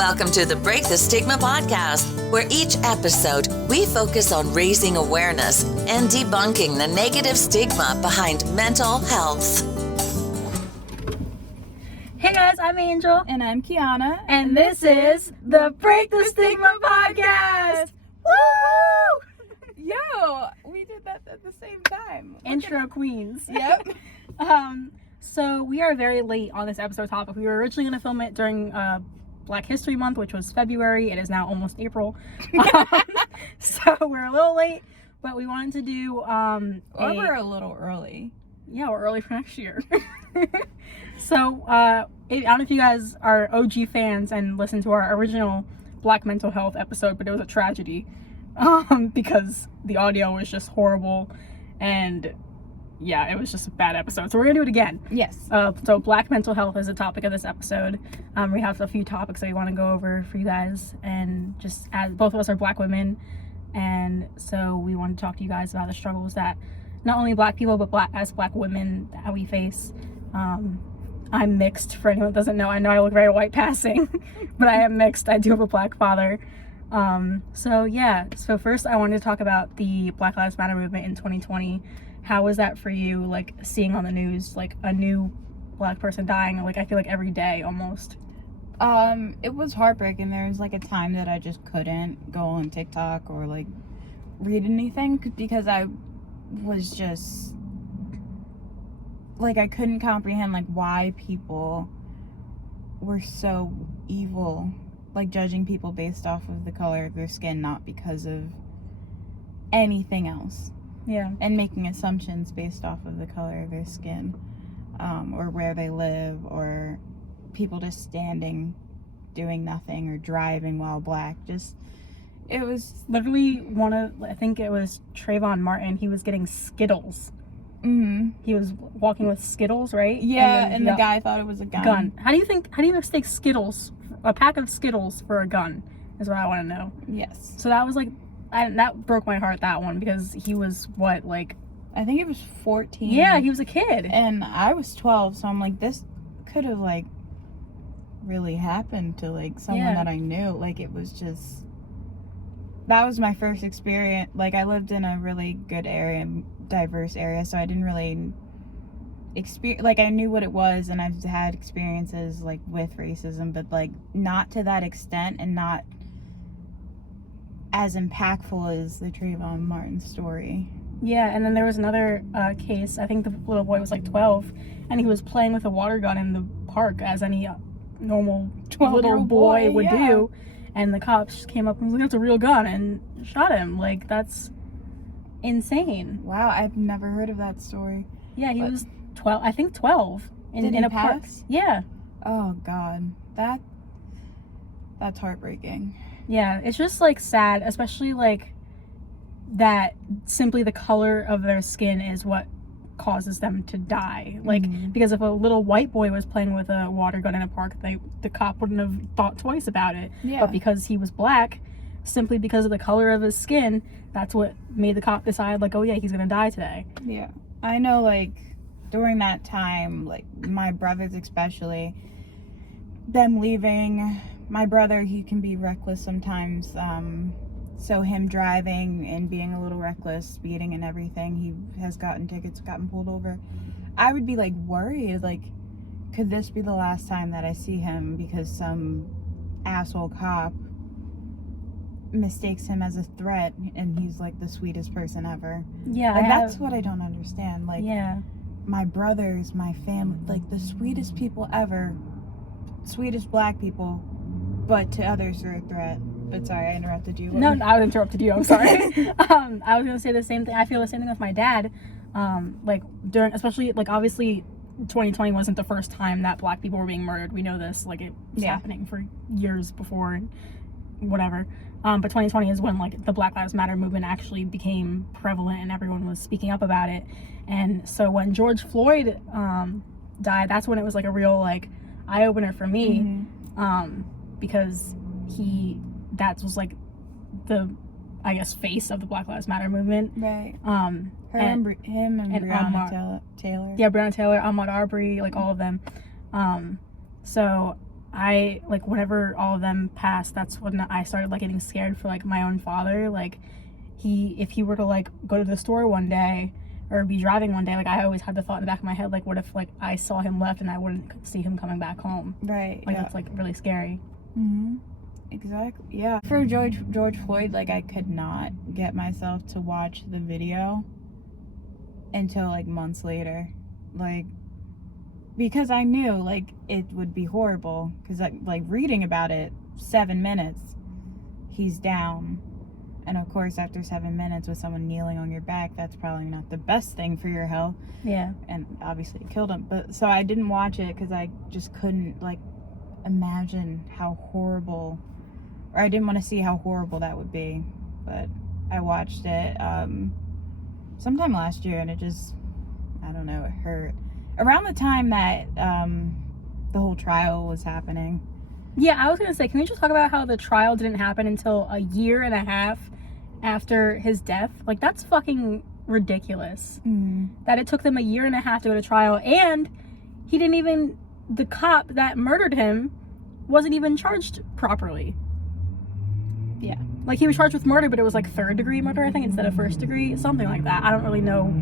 Welcome to the Break the Stigma podcast, where each episode we focus on raising awareness and debunking the negative stigma behind mental health. Hey guys, I'm Angel. And I'm Kiana. And this is the Break the Stigma podcast. Woo! Yo, we did that at the same time. Intro queens. Yep. So we are very late on this episode topic. We were originally going to film it during Black History Month, which was February. It is now almost April. So we're a little late, but we wanted to do we're a little early. Yeah, we're early for next year. So I don't know if you guys are OG fans and listened to our original Black mental health episode, but it was a tragedy because the audio was just horrible, and yeah, it was just a bad episode. So we're gonna do it again. Yes. So Black mental health is the topic of this episode. We have a few topics that we want to go over for you guys, and just as both of us are Black women, and so we want to talk to you guys about the struggles that not only Black people but as Black women that we face. I'm mixed, for anyone that doesn't know. I know I look very white passing, but I am mixed. I do have a Black father. So first I wanted to talk about the Black Lives Matter movement in 2020. How was that for you, like seeing on the news like a new Black person dying, like I feel like every day almost? It was heartbreaking. There was like a time that I just couldn't go on TikTok or like read anything because I was just like, I couldn't comprehend like why people were so evil, like judging people based off of the color of their skin, not because of anything else. Yeah. And making assumptions based off of the color of their skin, or where they live, or people just standing doing nothing or driving while Black. Just, it was literally I think it was Trayvon Martin, he was getting Skittles. Mm-hmm. He was walking with Skittles, right? Yeah, and the guy thought it was a gun. How do you mistake Skittles, a pack of Skittles, for a gun, is what I want to know. Yes. So that was like, that broke my heart, that one, because he was what, like, I think he was 14. Yeah, he was a kid. And I was 12, so I'm like, this could have like really happened to like someone that I knew. Like, it was just, that was my first experience. Like, I lived in a really good area, diverse area, so I didn't really experience, like, I knew what it was, and I've had experiences like with racism, but like not to that extent and not as impactful as the Trayvon Martin story. Yeah, and then there was another case. I think the little boy was like 12, and he was playing with a water gun in the park, as any normal 12-year-old boy would do, and the cops came up and was like, "That's a real gun," and shot him. Like, that's insane. Wow, I've never heard of that story. Yeah, he was 12. I think 12 in a park. Yeah. Oh God, that's heartbreaking. Yeah, it's just like sad, especially like that simply the color of their skin is what causes them to die. Like, because if a little white boy was playing with a water gun in a park, the cop wouldn't have thought twice about it. Yeah. But because he was Black, simply because of the color of his skin, that's what made the cop decide, like, oh yeah, he's gonna die today. Yeah, I know, like, during that time, like, my brothers especially, them leaving, my brother, he can be reckless sometimes, so him driving and being a little reckless, speeding and everything, he has gotten tickets, gotten pulled over. I would be like worried, like, could this be the last time that I see him because some asshole cop mistakes him as a threat and he's like the sweetest person ever. Yeah, like, that's what I don't understand. Like, yeah, my brothers, my family, like the sweetest people ever, sweetest Black people, but to others they're a threat. But sorry, I interrupted you. No, I interrupted you. I'm sorry. I was gonna say the same thing. I feel the same thing with my dad. Like during, especially like obviously, 2020 wasn't the first time that Black people were being murdered. We know this. Like, it was happening for years before, and whatever. But 2020 is when like the Black Lives Matter movement actually became prevalent and everyone was speaking up about it. And so when George Floyd died, that's when it was like a real like eye opener for me, because that was like the, I guess, face of the Black Lives Matter movement. Right. Him and Breonna Taylor. Yeah, Breonna Taylor, Ahmaud Arbery, like all of them. So I, like, whenever all of them passed, that's when I started, like, getting scared for, like, my own father. Like, if he were to, like, go to the store one day or be driving one day, like, I always had the thought in the back of my head, like, what if, like, I saw him left and I wouldn't see him coming back home? Right. Like, that's, like, really scary. Mm-hmm. Exactly. Yeah. For George Floyd, like, I could not get myself to watch the video until, like, months later. Like, because I knew, like, it would be horrible. Because, like, reading about it, 7 minutes, he's down. And, of course, after 7 minutes with someone kneeling on your back, that's probably not the best thing for your health. Yeah. And, obviously, it killed him. But, so I didn't watch it because I just couldn't, like, imagine how horrible, or I didn't want to see how horrible that would be. But I watched it sometime last year, and it just, I don't know, it hurt. Around the time that the whole trial was happening. Yeah, I was going to say, can we just talk about how the trial didn't happen until a year and a half after his death? Like, that's fucking ridiculous. That it took them a year and a half to go to trial, and he didn't even, the cop that murdered him wasn't even charged properly. Yeah. Like, he was charged with murder, but it was, like, 3rd-degree murder, I think, instead of 1st-degree, something like that. I don't really know.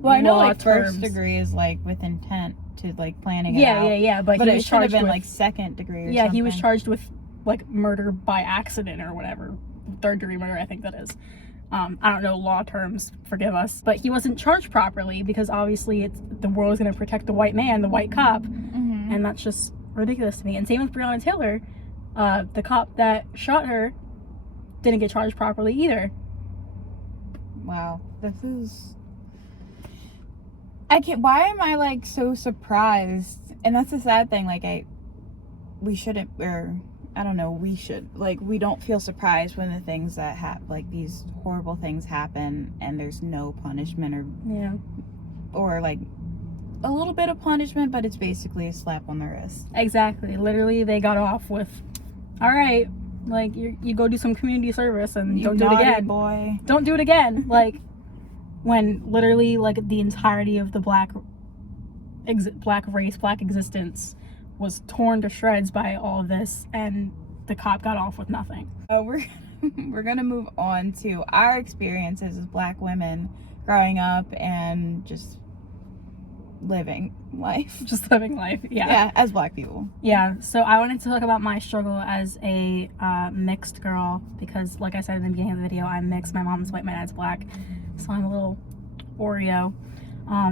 Well, I know, law like, terms. 1st degree is, like, with intent to, like, planning it out. Yeah, but But he it was should have charged been, with, like, 2nd degree or yeah, something. he was charged with, like, murder by accident or whatever. 3rd-degree murder, I think that is. I don't know law terms, forgive us. But he wasn't charged properly because obviously the world is going to protect the white man, the white cop. Mm-hmm. And that's just ridiculous to me. And same with Breonna Taylor. The cop that shot her didn't get charged properly either. Wow. This is... I can't... Why am I, like, so surprised? And that's the sad thing. Like, we shouldn't... Or, I don't know, we should. Like, we don't feel surprised when the things that happen... Like, these horrible things happen and there's no punishment or... Yeah. Or, like, a little bit of punishment, but it's basically a slap on the wrist. Exactly. Literally, they got off with, all right, like, you go do some community service and You don't do it naughty again. boy. Don't do it again. Like, when literally, like, the entirety of the black race, black existence was torn to shreds by all of this, and the cop got off with nothing. We're gonna move on to our experiences as black women growing up and just living life. Just living life, Yeah, as black people. Yeah, so I wanted to talk about my struggle as a mixed girl because, like I said in the beginning of the video, I'm mixed. My mom's white, my dad's black, so I'm a little Oreo.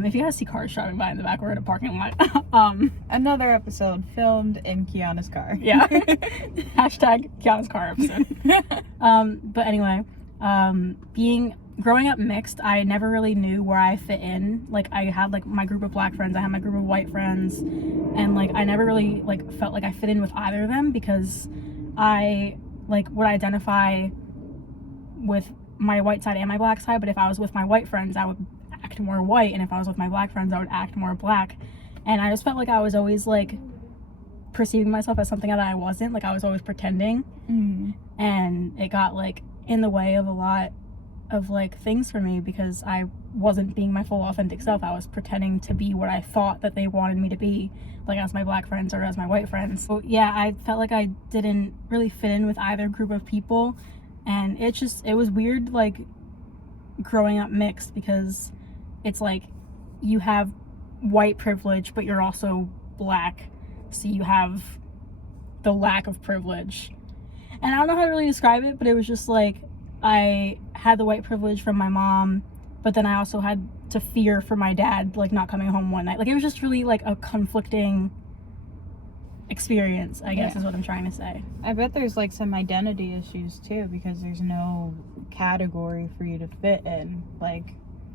If you guys see cars driving by in the back, we're at a parking lot. Another episode filmed in Kiana's car. Yeah. Hashtag Kiana's car episode. But anyway, growing up mixed, I never really knew where I fit in. Like, I had, like, my group of black friends, I had my group of white friends, and, like, I never really, like, felt like I fit in with either of them because I, like, would identify with my white side and my black side, but if I was with my white friends, I would act more white, and if I was with my black friends, I would act more black. And I just felt like I was always, like, perceiving myself as something that I wasn't. Like, I was always pretending. And it got, like, in the way of a lot of, like, things for me because I wasn't being my full authentic self. I was pretending to be what I thought that they wanted me to be, like, as my black friends or as my white friends. So yeah, I felt like I didn't really fit in with either group of people, and it was weird, like, growing up mixed because it's like you have white privilege but you're also black, so you have the lack of privilege. And I don't know how to really describe it, but it was just like I had the white privilege from my mom, but then I also had to fear for my dad, like, not coming home one night. Like, it was just really, like, a conflicting experience, I guess, is what I'm trying to say. I bet there's, like, some identity issues, too, because there's no category for you to fit in. Like,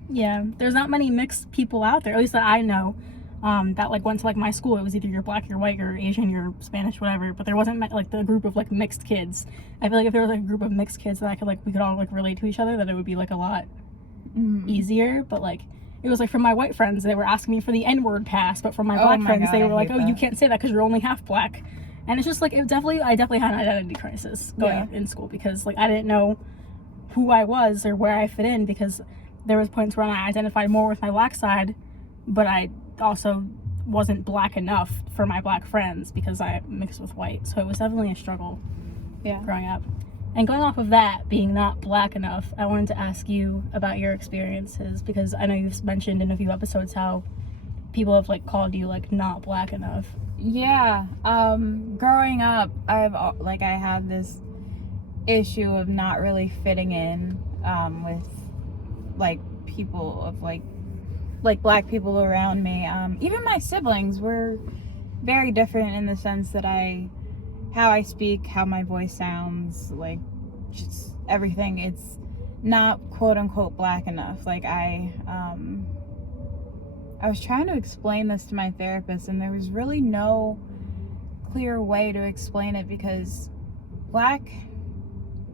yeah, there's not many mixed people out there, at least that I know, that, like, went to, like, my school. It was either you're black, you're white, you're Asian, you're Spanish, whatever, but there wasn't, like, the group of, like, mixed kids. I feel like if there was, like, a group of mixed kids that we could all, like, relate to each other, that it would be, like, a lot easier. But, like, it was, like, from my white friends, they were asking me for the N-word pass, but from my black friends, they were like, oh, you can't say that because you're only half black. And it's just, like, I definitely had an identity crisis going in school because, like, I didn't know who I was or where I fit in, because there was points where I identified more with my black side, but I also wasn't black enough for my black friends because I mixed with white. So it was definitely a struggle growing up. And going off of that, being not black enough, I wanted to ask you about your experiences, because I know you've mentioned in a few episodes how people have like called you like not black enough. Yeah. Growing up, I had this issue of not really fitting in with like people of like black people around me. Even my siblings were very different in the sense that how I speak, how my voice sounds, like just everything. It's not quote unquote black enough. Like I was trying to explain this to my therapist, and there was really no clear way to explain it, because black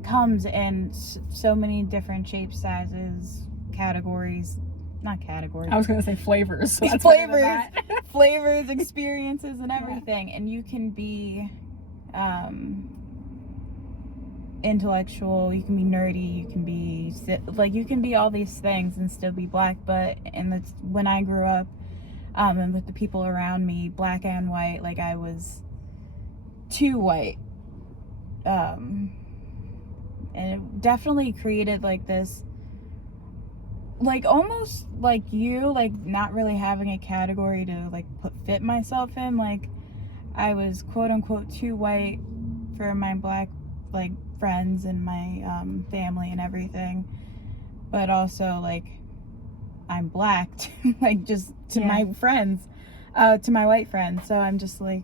comes in so many different shapes, sizes, categories. Not categories. I was gonna say flavors. So that's flavors, experiences, and everything. And you can be intellectual, you can be nerdy, you can be you can be all these things and still be black. But when I grew up, and with the people around me, black and white, like I was too white, and it definitely created like this, like almost like you, like not really having a category to like fit myself in. Like I was quote unquote too white for my black like friends and my family and everything, but also like I'm black to, like just to my friends, to my white friends. So I'm just like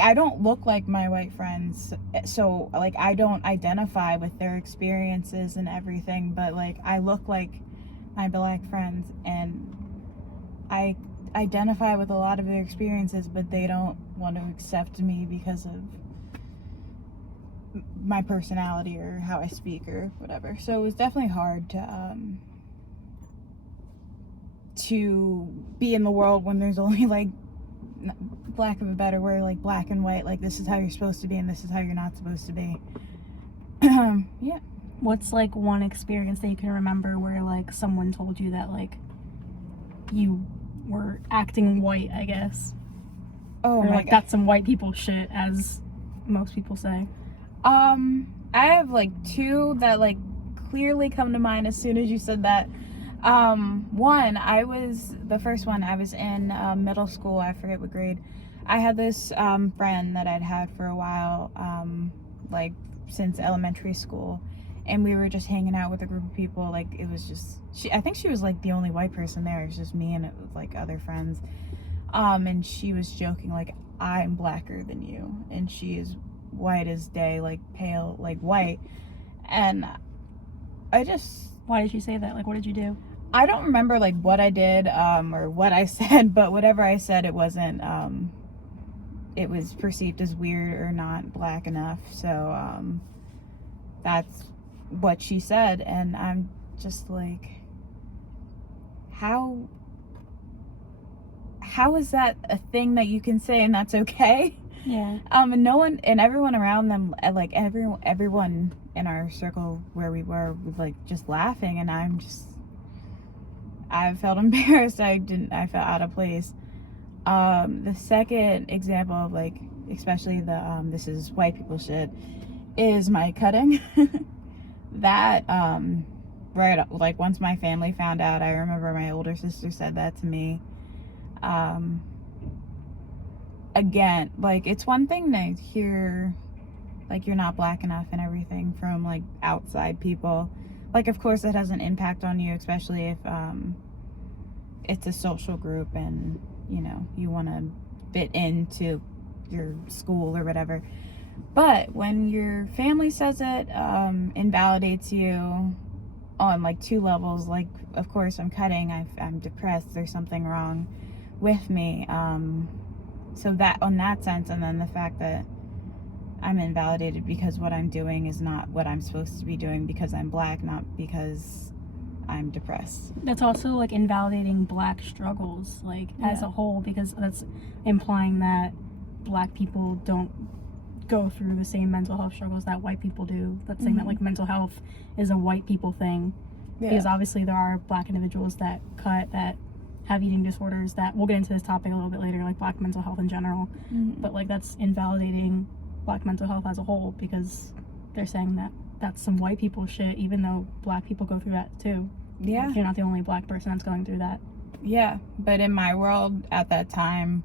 I don't look like my white friends, so like I don't identify with their experiences and everything, but like I look like my black friends and I identify with a lot of their experiences, but they don't want to accept me because of my personality or how I speak or whatever. So it was definitely hard to be in the world when there's only like, lack of a better word, like black and white, like this is how you're supposed to be and this is how you're not supposed to be. Yeah. What's like one experience that you can remember where like someone told you that like you were acting white, I guess? Oh, or my like God. That's some white people shit, as most people say. I have like two that like clearly come to mind as soon as you said that. The first one, I was in middle school, I forget what grade. I had this friend that I'd had for a while, like since elementary school, and we were just hanging out with a group of people. Like it was just, I think she was like the only white person there. It was just me and like other friends. And she was joking like, I'm blacker than you, and she is white as day, like pale, like white. And why did you say that? Like, what did you do? I don't remember like what I did or what I said, but whatever I said, it wasn't it was perceived as weird or not black enough. So that's what she said, and I'm just like, how is that a thing that you can say and that's okay? Yeah. And no one, and everyone around them, like everyone in our circle where we were, was like just laughing, and I felt embarrassed. I felt out of place. The second example of like, especially the this is white people shit, is my cutting. That right, like once my family found out, I remember my older sister said that to me. Again, like it's one thing to hear like you're not black enough and everything from like outside people. Like of course that has an impact on you, especially if it's a social group and you know you want to fit into your school or whatever. But when your family says it, invalidates you on like two levels. Like of course I'm cutting, I'm depressed, there's something wrong with me, so that on that sense, and then the fact that I'm invalidated because what I'm doing is not what I'm supposed to be doing because I'm black, not because I'm depressed. That's also like invalidating black struggles, like as a whole, because that's implying that black people don't go through the same mental health struggles that white people do. That's saying that like mental health is a white people thing, because obviously there are black individuals that cut, that have eating disorders that, we'll get into this topic a little bit later, like black mental health in general, but like that's invalidating black mental health as a whole, because they're saying that that's some white people shit, even though black people go through that too. Yeah. Like, you're not the only black person that's going through that. Yeah, but in my world at that time,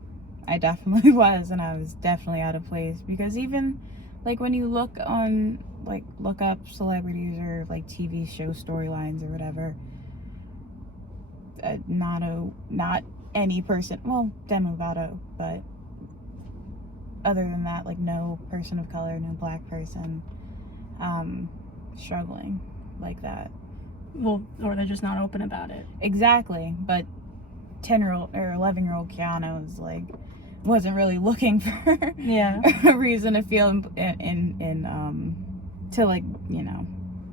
I definitely was, and I was definitely out of place, because even like when you look up celebrities or like TV show storylines or whatever, not any person, well, Demi Lovato, but other than that, like no person of color, no black person struggling like that. Well, or they're just not open about it. Exactly, but 10-year-old or 11-year-old Keanu is like, wasn't really looking for a reason to feel to like, you know,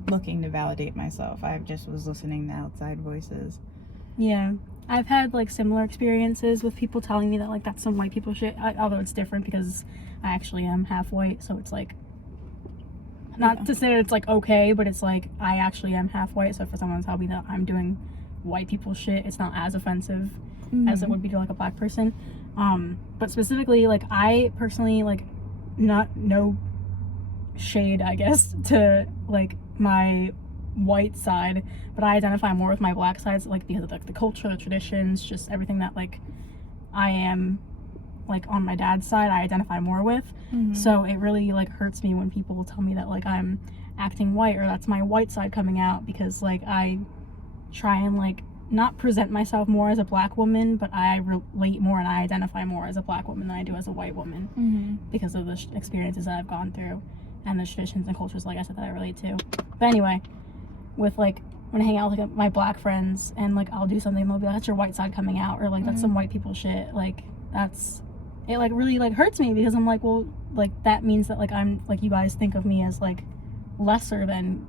looking to validate myself. I just was listening to outside voices. Yeah, I've had like similar experiences with people telling me that like that's some white people shit, although it's different because I actually am half white, so it's like, not to say that it's like okay, but it's like I actually am half white, so for someone to tell me that I'm doing white people shit, it's not as offensive as it would be to like a black person. But specifically, like I personally, like, no shade, I guess, to like my white side, but I identify more with my black sides, like because of like the culture, the traditions, just everything that like I am like on my dad's side I identify more with. So it really like hurts me when people tell me that like I'm acting white, or that's my white side coming out, because like I try and like not present myself more as a black woman, but I relate more and I identify more as a black woman than I do as a white woman, because of the experiences that I've gone through and the traditions and cultures, like I said, that I relate to. But anyway, with like when I hang out with like my black friends and like I'll do something, they'll be like, that's your white side coming out, or like that's some white people shit, like that's, it like really like hurts me, because I'm like, well, like that means that like I'm like, you guys think of me as like lesser than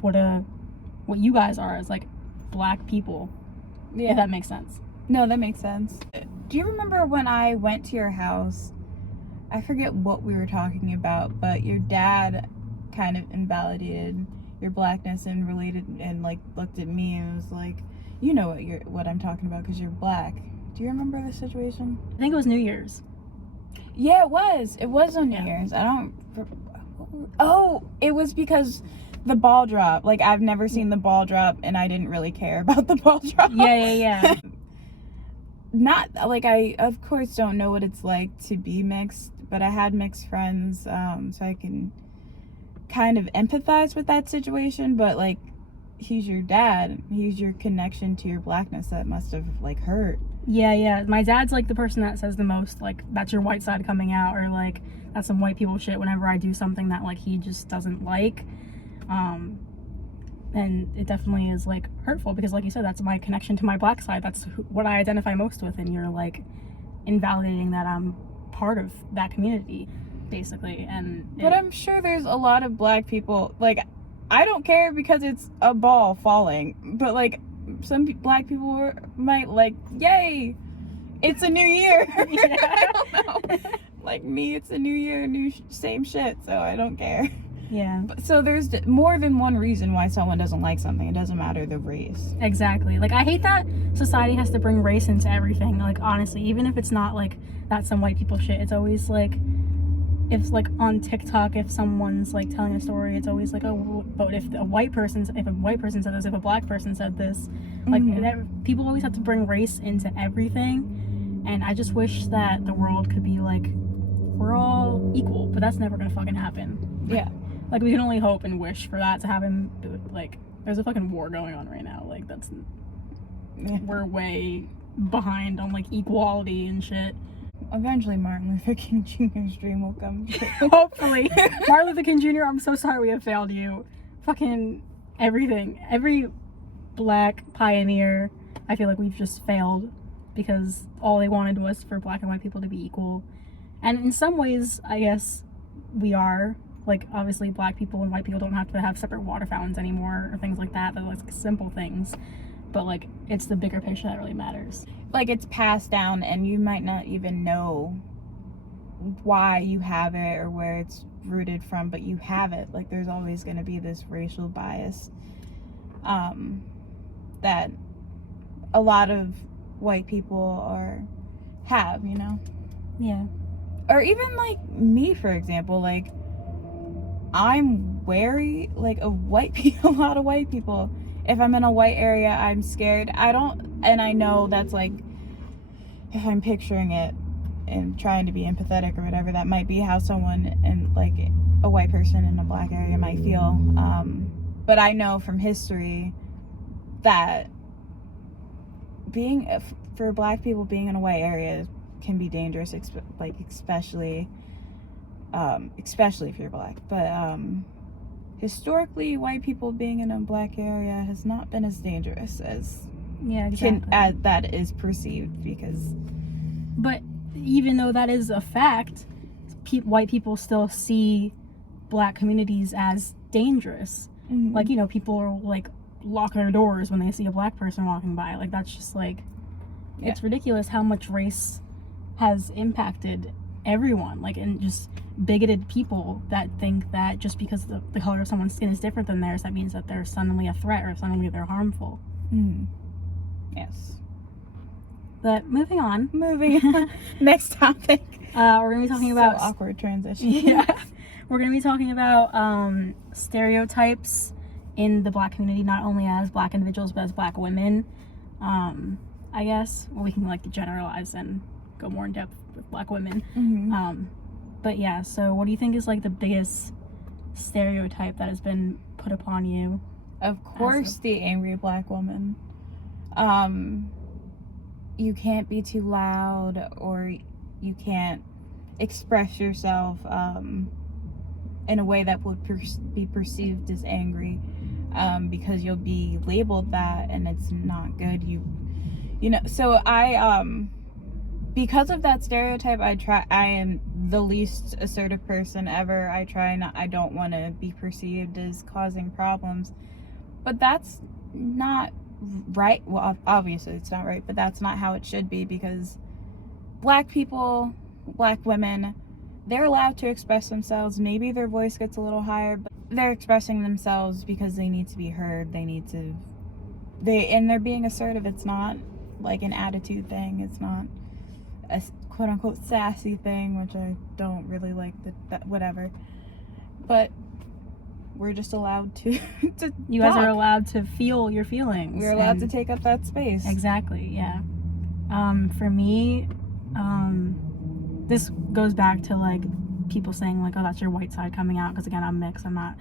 what you guys are as like black people. Yeah, if that makes sense. No, that makes sense. Do you remember when I went to your house? I forget what we were talking about, but your dad kind of invalidated your blackness and related and like looked at me and was like, you know what I'm talking about because you're black. Do you remember the situation? I think it was New Year's. Yeah, it was on New Year's. I don't, oh, it was because the ball drop. Like, I've never seen the ball drop and I didn't really care about the ball drop. Yeah. Not like, I of course don't know what it's like to be mixed, but I had mixed friends, so I can kind of empathize with that situation. But like, he's your dad, he's your connection to your blackness, that must have like hurt. Yeah, my dad's like the person that says the most like, that's your white side coming out, or like that's some white people shit whenever I do something that like he just doesn't like. And it definitely is like hurtful, because like you said, that's my connection to my black side, that's what I identify most with, and you're like invalidating that I'm part of that community basically. But I'm sure there's a lot of black people, like, I don't care because it's a ball falling, but like some black people might like, yay, it's a new year. I don't know, like me, it's a new year, same shit, so I don't care. Yeah. So there's more than one reason why someone doesn't like something. It doesn't matter the race. Exactly. Like, I hate that society has to bring race into everything. Like, honestly, even if it's not like that's some white people shit, it's always like, if like on TikTok, if someone's like telling a story, it's always like, oh, but if a white person said this, if a black person said this, like people always have to bring race into everything. And I just wish that the world could be like, we're all equal, but that's never gonna fucking happen. Yeah. Like, we can only hope and wish for that to happen. Like, there's a fucking war going on right now. Like, we're way behind on like equality and shit. Eventually Martin Luther King Jr.'s dream will come true. Hopefully. Martin Luther King Jr., I'm so sorry we have failed you. Fucking everything. Every black pioneer, I feel like we've just failed, because all they wanted was for black and white people to be equal. And in some ways, I guess we are. Like, obviously black people and white people don't have to have separate water fountains anymore, or things like that. They're like simple things. But like, it's the bigger picture that really matters. Like, it's passed down and you might not even know why you have it or where it's rooted from, but you have it. Like, there's always going to be this racial bias that a lot of white people have, you know? Yeah. Or even like me, for example, like I'm wary like of white people, a lot of white people. If I'm in a white area, I'm scared. And I know that's like, if I'm picturing it and trying to be empathetic or whatever, that might be how someone in like a white person in a black area might feel. But I know from history that for black people, being in a white area can be dangerous, like especially if you're black. But historically, white people being in a black area has not been as dangerous as that is perceived. But even though that is a fact, white people still see black communities as dangerous. Mm-hmm. Like, you know, people are like locking their doors when they see a black person walking by. Like, that's just like, it's ridiculous how much race has impacted everyone. Like, and just bigoted people that think that just because the color of someone's skin is different than theirs, that means that they're suddenly a threat or suddenly they're harmful. Mm. Yes. But moving on. Next topic. We're going to be talking about... awkward transition. Yeah. We're going to be talking about stereotypes in the black community, not only as black individuals, but as black women. I guess. Well, we can like generalize and go more in depth with black women. Mm-hmm. But yeah, so what do you think is like the biggest stereotype that has been put upon you? Of course, the angry black woman. You can't be too loud, or you can't express yourself in a way that would be perceived as angry, because you'll be labeled that, and it's not good. You know. So because of that stereotype, I am the least assertive person ever. I don't want to be perceived as causing problems, but that's not right. Well, obviously it's not right, but that's not how it should be, because black people, black women, they're allowed to express themselves. Maybe their voice gets a little higher, but they're expressing themselves because they need to be heard. And they're being assertive. It's not like an attitude thing. It's not a quote unquote sassy thing, which I don't really like, that whatever. But we're just allowed to you guys are allowed to feel your feelings. We're allowed to take up that space. Exactly, yeah. For me, this goes back to like people saying like, oh, that's your white side coming out, because again, I'm mixed. I'm not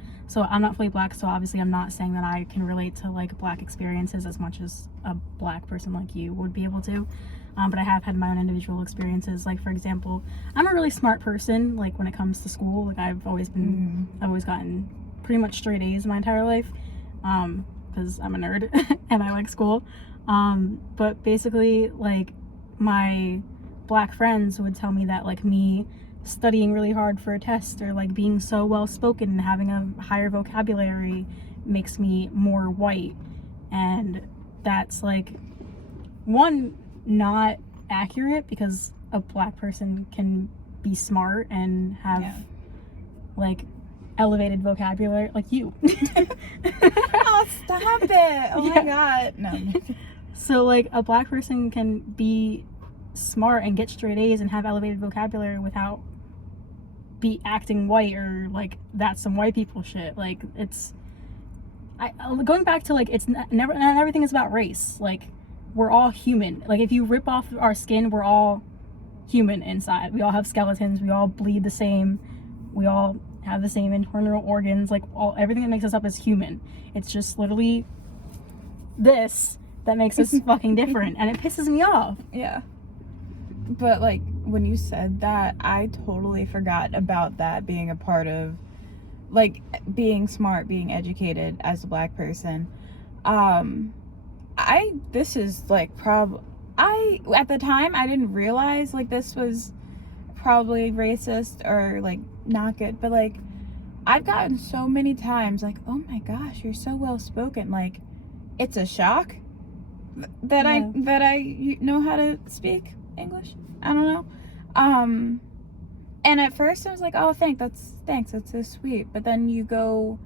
fully black, so obviously I'm not saying that I can relate to like black experiences as much as a black person like you would be able to. But I have had my own individual experiences. Like, for example, I'm a really smart person. Like, when it comes to school, like I've always gotten pretty much straight A's my entire life, because I'm a nerd and I like school. But basically, like, my black friends would tell me that like me studying really hard for a test, or like being so well spoken and having a higher vocabulary, makes me more white. And that's like, one, not accurate, because a black person can be smart and have like elevated vocabulary like you. Oh, stop it. Oh my god. No. So like a black person can be smart and get straight A's and have elevated vocabulary without be acting white, or like that's some white people shit. Like, it's going back to like, it's not everything is about race. Like, we're all human. Like, if you rip off our skin, we're all human inside. We all have skeletons. We all bleed the same. We all have the same internal organs. Like, everything that makes us up is human. It's just literally this that makes us fucking different, and it pisses me off. Yeah. But like, when you said that, I totally forgot about that being a part of like being smart, being educated as a black person. This is like at the time I didn't realize like this was probably racist or like not good, but like I've gotten so many times like, oh my gosh, you're so well spoken. Like, it's a shock that I know how to speak English. I don't know. And at first I was like, oh, thanks, that's so sweet. But then you go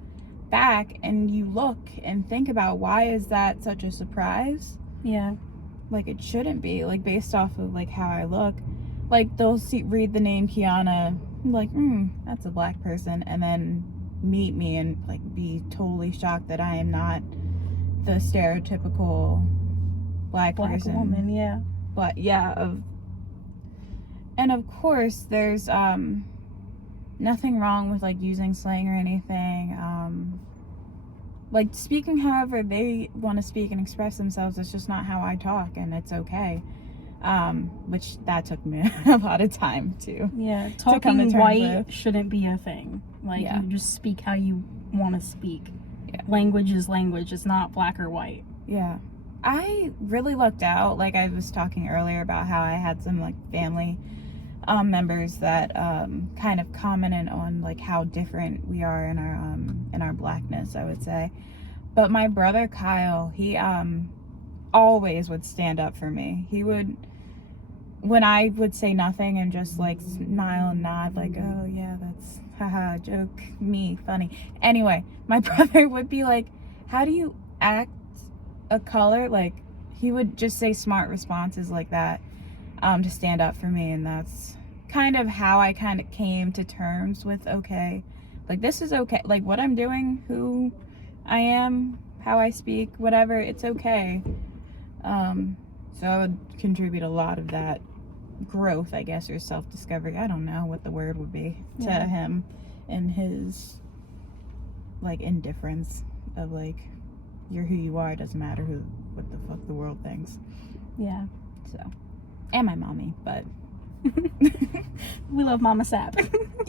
back and you look and think about, why is that such a surprise? Yeah. like it shouldn't be, like based off of like how I look. Like they'll read the name Kiana, like, that's a black person, and then meet me and like be totally shocked that I am not the stereotypical black person. woman, yeah. But yeah, and of course there's nothing wrong with like using slang or anything. Like speaking however they want to speak and express themselves. It's just not how I talk, and it's okay. Which that took me a lot of time to. Yeah, talking white shouldn't be a thing. Like, Yeah. you just speak how you want to speak. Yeah. Language is language. It's not black or white. Yeah. I really lucked out. Like I was talking earlier about how I had some like family members that kind of commented on like how different we are in our blackness, I would say. But my brother Kyle, he always would stand up for me. He would, when I would say nothing and just like smile and nod like, oh yeah, that's haha, joke, me, funny. Anyway, my brother would be like, how do you act a color? Like he would just say smart responses like that to stand up for me. And that's kind of how I kind of came to terms with, okay, like this is okay, like what I'm doing, who I am, how I speak, whatever, it's okay. So I would contribute a lot of that growth, I guess, or self-discovery, I don't know what the word would be, to him, and his like indifference of like, you're who you are, it doesn't matter what the fuck the world thinks. Yeah. So, and my mommy, but we love Mama Sap.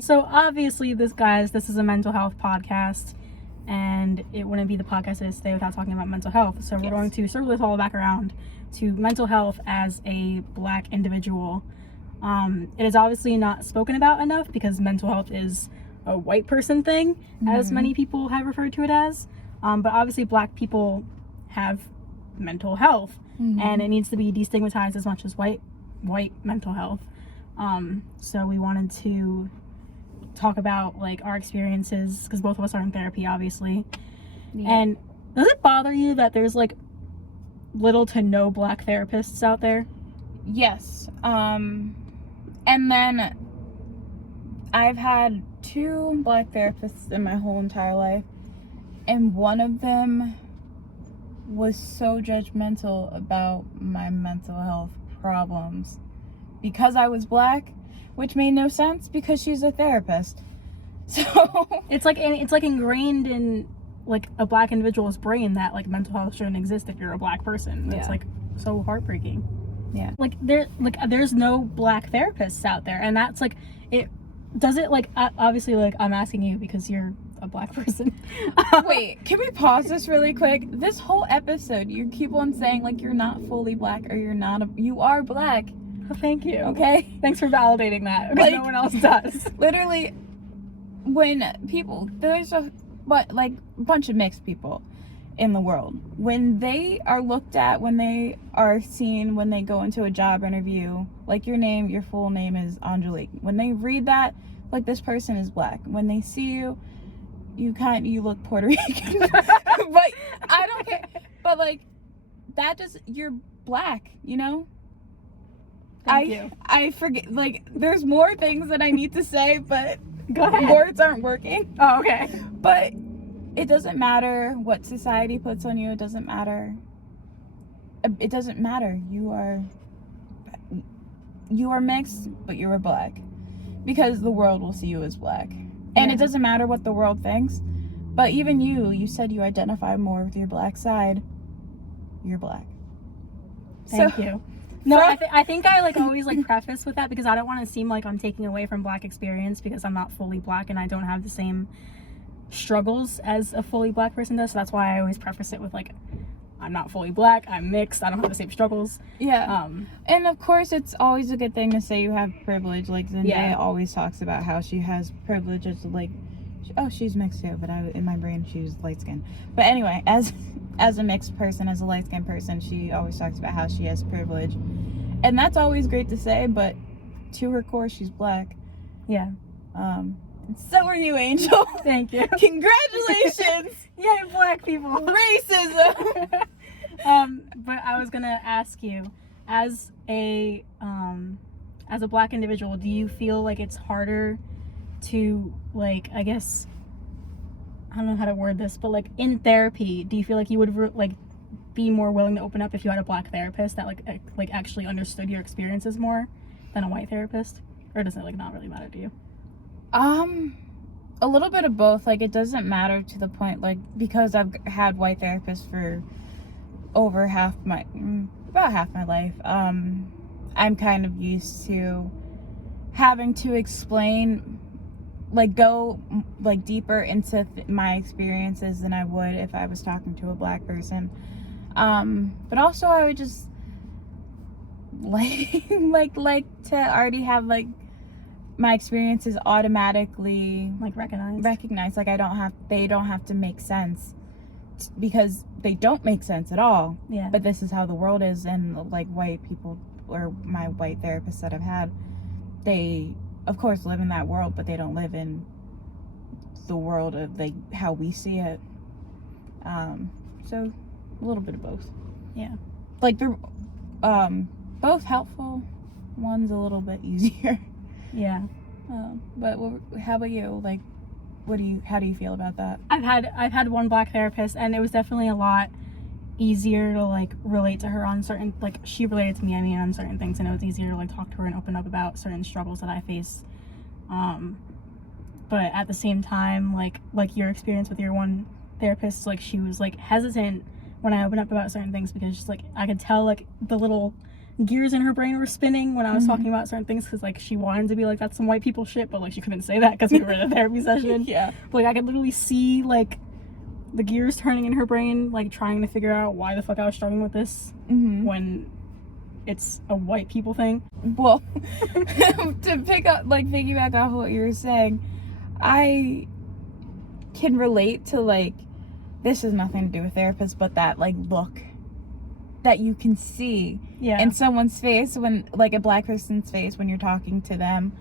So obviously this is a mental health podcast, and it wouldn't be the podcast it is today without talking about mental health. So we're going to circle this all back around to mental health as a black individual. It is obviously not spoken about enough because mental health is a white person thing, as many people have referred to it as. But obviously black people have mental health, and it needs to be destigmatized as much as white mental health. So we wanted to talk about like our experiences, because both of us are in therapy, obviously. And does it bother you that there's like little to no black therapists out there? Yes. And then I've had 2 black therapists in my whole entire life, and one of them was so judgmental about my mental health problems because I was black, which made no sense because she's a therapist. So it's like ingrained in like a black individual's brain that like mental health shouldn't exist if you're a black person. It's like so heartbreaking. Yeah. Like there's no black therapists out there, and that's like it. Does it like obviously like I'm asking you because you're a black person. Wait, can we pause this really quick? This whole episode, you keep on saying like you're not fully black or you are black. Oh, thank you. Okay. Thanks for validating that. Because no one else does. Literally, when people, there's a bunch of mixed people in the world. When they are looked at, when they are seen, when they go into a job interview, like your full name is Angelique. When they read that, like this person is black. When they see you, you look Puerto Rican. But I don't care. But like, you're black, you know? Thank you. I forget, like, there's more things that I need to say, but Go ahead. words aren't working. Oh, okay. But it doesn't matter what society puts on you. It doesn't matter. It doesn't matter. You are mixed, but you're a black. Because the world will see you as black. And it doesn't matter what the world thinks. But even you said you identify more with your black side. You're black. Thank you. No, I think I like always like preface with that because I don't want to seem like I'm taking away from black experience because I'm not fully black and I don't have the same struggles as a fully black person does. So that's why I always preface it with like, I'm not fully black, I'm mixed, I don't have the same struggles. Yeah. And of course it's always a good thing to say you have privilege. Like Zendaya always talks about how she has privilege as like, she's mixed too, but in my brain she was light skinned. But anyway, as a mixed person, as a light skinned person, she always talks about how she has privilege. And that's always great to say, but to her core, she's black. Yeah. So are you, Angel. Thank you. Congratulations. Yay, black people. Racism. But I was gonna ask you, as a black individual, do you feel like it's harder to, like, I guess, I don't know how to word this, but like in therapy, do you feel like you would like be more willing to open up if you had a black therapist that like actually understood your experiences more than a white therapist? Or does it like not really matter to you? A little bit of both. Like, it doesn't matter to the point, like, because I've had white therapists for over about half my life. I'm kind of used to having to explain, like, go like deeper into my experiences than I would if I was talking to a black person. But also I would just like to already have like my experiences automatically Like recognized. Like they don't have to make sense, because they don't make sense at all. Yeah. But this is how the world is, and like white people or my white therapists that I've had, they of course live in that world, but they don't live in the world of like how we see it. So a little bit of both. Yeah. Like they're both helpful. One's a little bit easier. Yeah. But how about you? Like, how do you feel about that? I've had one black therapist, and it was definitely a lot easier to like relate to her on certain, like, she related to me, I mean, on certain things, and it was easier to like talk to her and open up about certain struggles that I face. But at the same time, like your experience with your one therapist, like she was like hesitant when I opened up about certain things, because just like I could tell like the little gears in her brain were spinning when I was talking about certain things, because like she wanted to be like, that's some white people shit, but like she couldn't say that because we were in a therapy session. Yeah. But like I could literally see like the gears turning in her brain, like trying to figure out why the fuck I was struggling with this when it's a white people thing. Well, to piggyback off what you were saying, I can relate to, like, this has nothing to do with therapists, but that like look that you can see in someone's face, when like a black person's face when you're talking to them,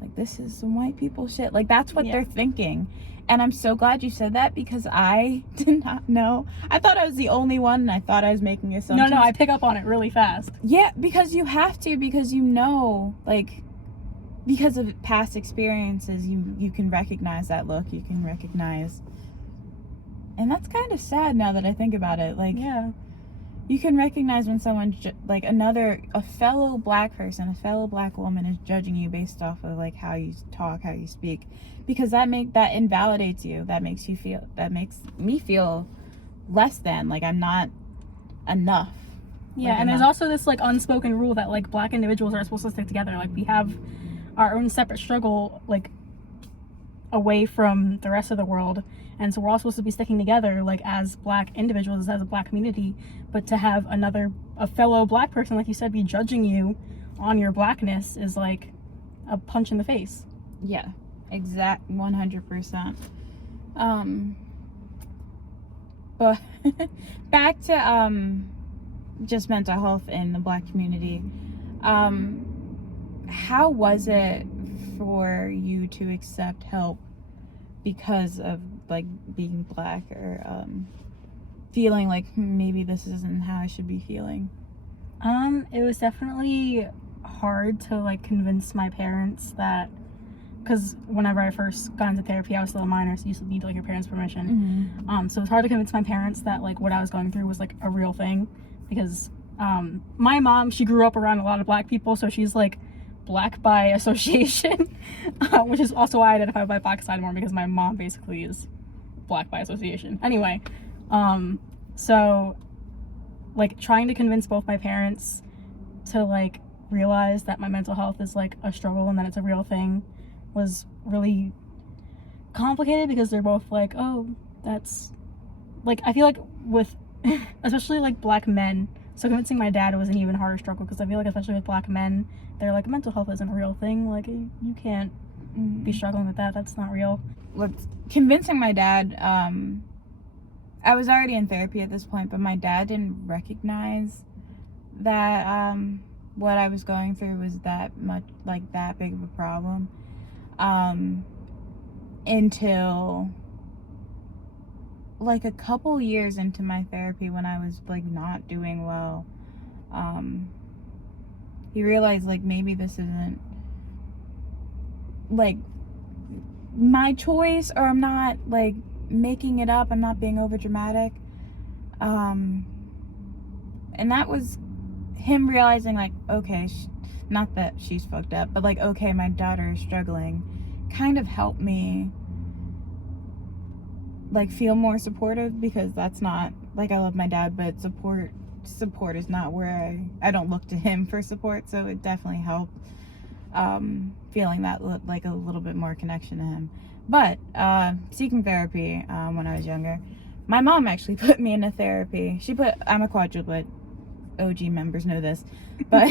like, this is some white people shit, like that's what they're thinking. And I'm so glad you said that, because I did not know. I thought I was the only one, and I thought I was making assumptions. No, I pick up on it really fast. Yeah, because you have to, because you know, like, because of past experiences, you can recognize that look, you can recognize. And that's kind of sad now that I think about it. Like, yeah, you can recognize when someone, like, a fellow black person, a fellow black woman is judging you based off of, like, how you talk, how you speak. Because that invalidates you. That makes me feel less than, like, I'm not enough. Yeah, like, and there's also this, like, unspoken rule that, like, black individuals are supposed to stick together. Like, we have our own separate struggle, like, away from the rest of the world. And so we're all supposed to be sticking together, like, as black individuals, as a black community. But to have a fellow black person, like you said, be judging you on your blackness is, like, a punch in the face. Yeah, exact 100%. But back to just mental health in the black community. How was it for you to accept help because of, like, being black, or feeling like maybe this isn't how I should be feeling? It was definitely hard to, like, convince my parents that, because whenever I first got into therapy, I was still a minor, so you still need, like, your parents' permission. So it was hard to convince my parents that, like, what I was going through was, like, a real thing, because my mom, she grew up around a lot of black people, so she's, like, black by association, which is also why I identify by black side more, because my mom basically is black by association. Anyway, so, like, trying to convince both my parents to, like, realize that my mental health is, like, a struggle and that it's a real thing was really complicated, because they're both like, oh, that's, like, I feel like with especially, like, black men, so convincing my dad was an even harder struggle, because I feel like especially with black men, they're like, mental health isn't a real thing, like, you can't be struggling with that, that's not real. With convincing my dad, I was already in therapy at this point, but my dad didn't recognize that what I was going through was that much, like, that big of a problem, until like a couple years into my therapy, when I was like not doing well, he realized like maybe this isn't like my choice, or I'm not like making it up, I'm not being over dramatic. And that was him realizing like, okay, not that she's fucked up, but like, okay, my daughter is struggling, kind of helped me like feel more supportive, because that's not like, I love my dad, but support is not where I don't look to him for support. So it definitely helped, feeling that like a little bit more connection to him. But seeking therapy when I was younger, my mom actually put me into therapy. I'm a quadruplet, OG members know this, but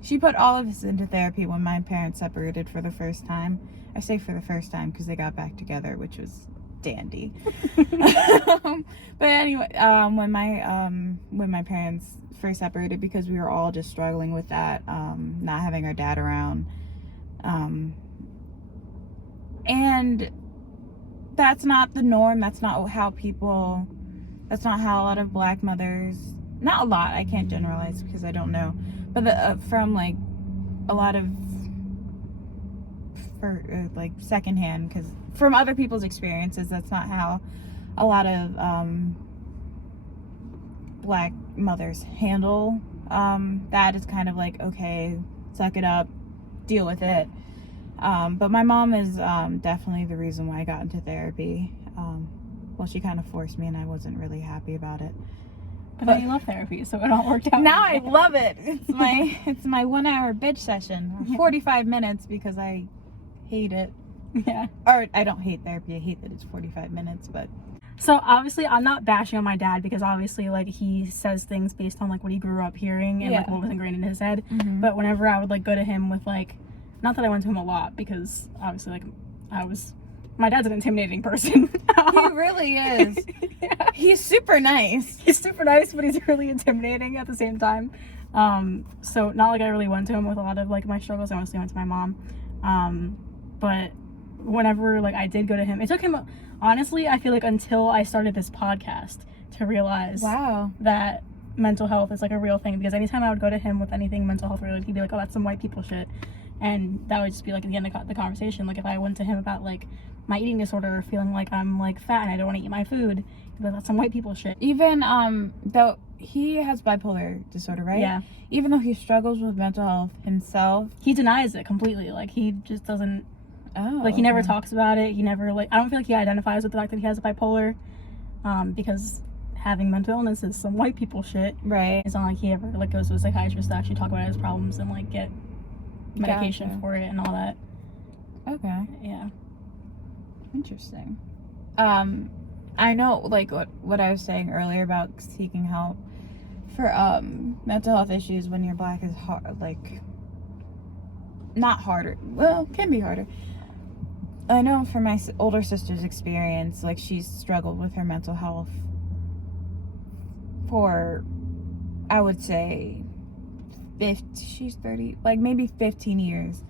she put all of us into therapy when my parents separated for the first time. I say for the first time because they got back together, which was dandy. But anyway, when my parents first separated, because we were all just struggling with that, not having our dad around, and that's not the norm. That's not how a lot of black mothers, not a lot, I can't generalize because I don't know, but from like a lot of like secondhand, because from other people's experiences, that's not how a lot of black mothers handle that. Is kind of like, okay, suck it up, deal with it. But my mom is definitely the reason why I got into therapy. Well, she kind of forced me, and I wasn't really happy about it. But now you love therapy, so it all worked out. Now I love it. It's my 1 hour bitch session, 45 minutes, because I hate it. Yeah. Or I don't hate therapy. I hate that it's 45 minutes, but. So obviously I'm not bashing on my dad, because obviously like he says things based on like what he grew up hearing and like what was ingrained in his head. Mm-hmm. But whenever I would like go to him with like, not that I went to him a lot, because obviously like my dad's an intimidating person. He really is. Yeah. He's super nice. He's super nice, but he's really intimidating at the same time. So not like I really went to him with a lot of like my struggles. I mostly went to my mom. But whenever like I did go to him, it took him, honestly, I feel like until I started this podcast to realize that mental health is like a real thing. Because anytime I would go to him with anything mental health related, he'd be like, oh, that's some white people shit. And that would just be like at the end of the conversation. Like if I went to him about like my eating disorder, or feeling like I'm like fat and I don't want to eat my food, he'd be like, that's some white people shit. Even though he has bipolar disorder, right? Yeah. Even though he struggles with mental health himself, he denies it completely. Like he just doesn't. Oh. Like he never talks about it. He never like. I don't feel like he identifies with the fact that he has bipolar, because having mental illness is some white people shit. Right. It's not like he ever like goes to a psychiatrist to actually talk about his problems and like get medication for it and all that. Okay. Yeah. Interesting. I know like what I was saying earlier about seeking help for mental health issues when you're black is hard, like not harder. Well, can be harder. I know from my older sister's experience, like she's struggled with her mental health for, I would say, she's 30, like maybe 15 years.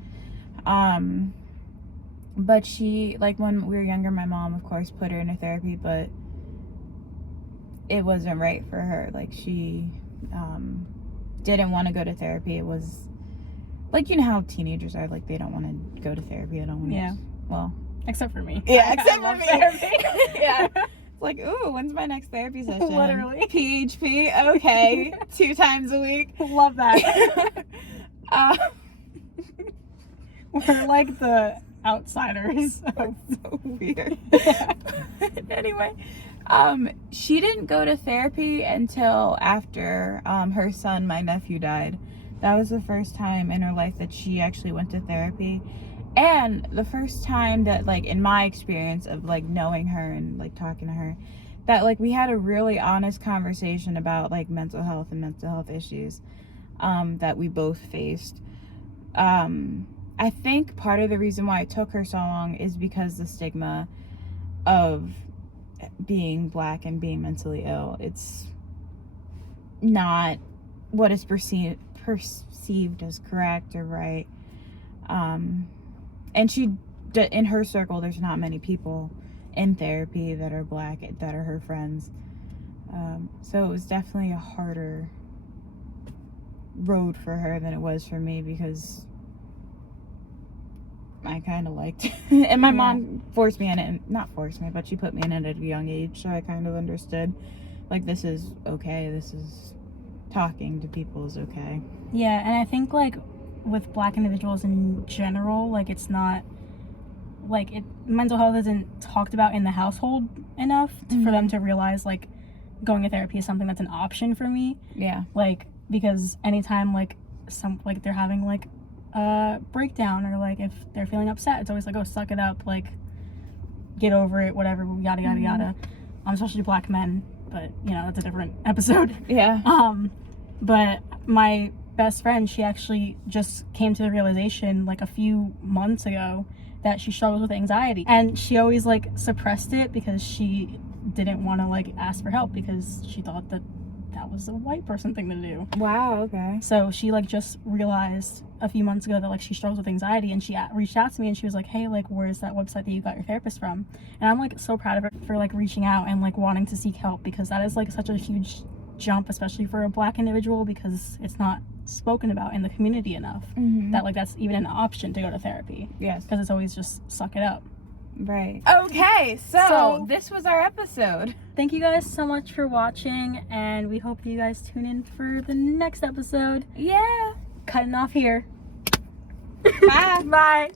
But she, like when we were younger, my mom, of course, put her into therapy, but it wasn't right for her. Like she didn't want to go to therapy. It was, like, you know how teenagers are, like they don't want to go to therapy. I don't want to. Yeah. Well. Except for me. Yeah, except for me. Yeah. It's like, ooh, when's my next therapy session? Literally. PHP, okay. 2 times a week. Love that. We're like the outsiders. So weird. Anyway, she didn't go to therapy until after her son, my nephew, died. That was the first time in her life that she actually went to therapy. And the first time that, like, in my experience of, like, knowing her and, like, talking to her, that, like, we had a really honest conversation about, like, mental health and mental health issues that we both faced. I think part of the reason why it took her so long is because the stigma of being black and being mentally ill. It's not what is perceived as correct or right. And she, in her circle, there's not many people in therapy that are Black, that are her friends. So it was definitely a harder road for her than it was for me, because I kind of liked it. And my mom forced me in it, and not forced me, but she put me in it at a young age, so I kind of understood, like, this is okay, this is, talking to people is okay. Yeah, and I think, like, with Black individuals in general, like, it's not, like, mental health isn't talked about in the household enough for them to realize, like, going to therapy is something that's an option for me. Yeah. Like, because anytime, like, they're having, like, a breakdown, or, like, if they're feeling upset, it's always like, oh, suck it up, like, get over it, whatever, yada, yada, yada. Especially Black men, but, you know, that's a different episode. Yeah. But my best friend, she actually just came to the realization, like, a few months ago that she struggles with anxiety. And she always, like, suppressed it because she didn't want to, like, ask for help, because she thought that was a white person thing to do. Wow, okay. So she, like, just realized a few months ago that, like, she struggles with anxiety, and she reached out to me, and she was like, hey, like, where's that website that you got your therapist from? And I'm, like, so proud of her for, like, reaching out and, like, wanting to seek help, because that is, like, such a huge jump, especially for a Black individual, because it's not spoken about in the community enough that, like, that's even an option to go to therapy. Yes. Because it's always just suck it up. Right. Okay, so this was our episode. Thank you guys so much for watching, and we hope you guys tune in for the next episode. Yeah. Cutting off here. Bye. Bye.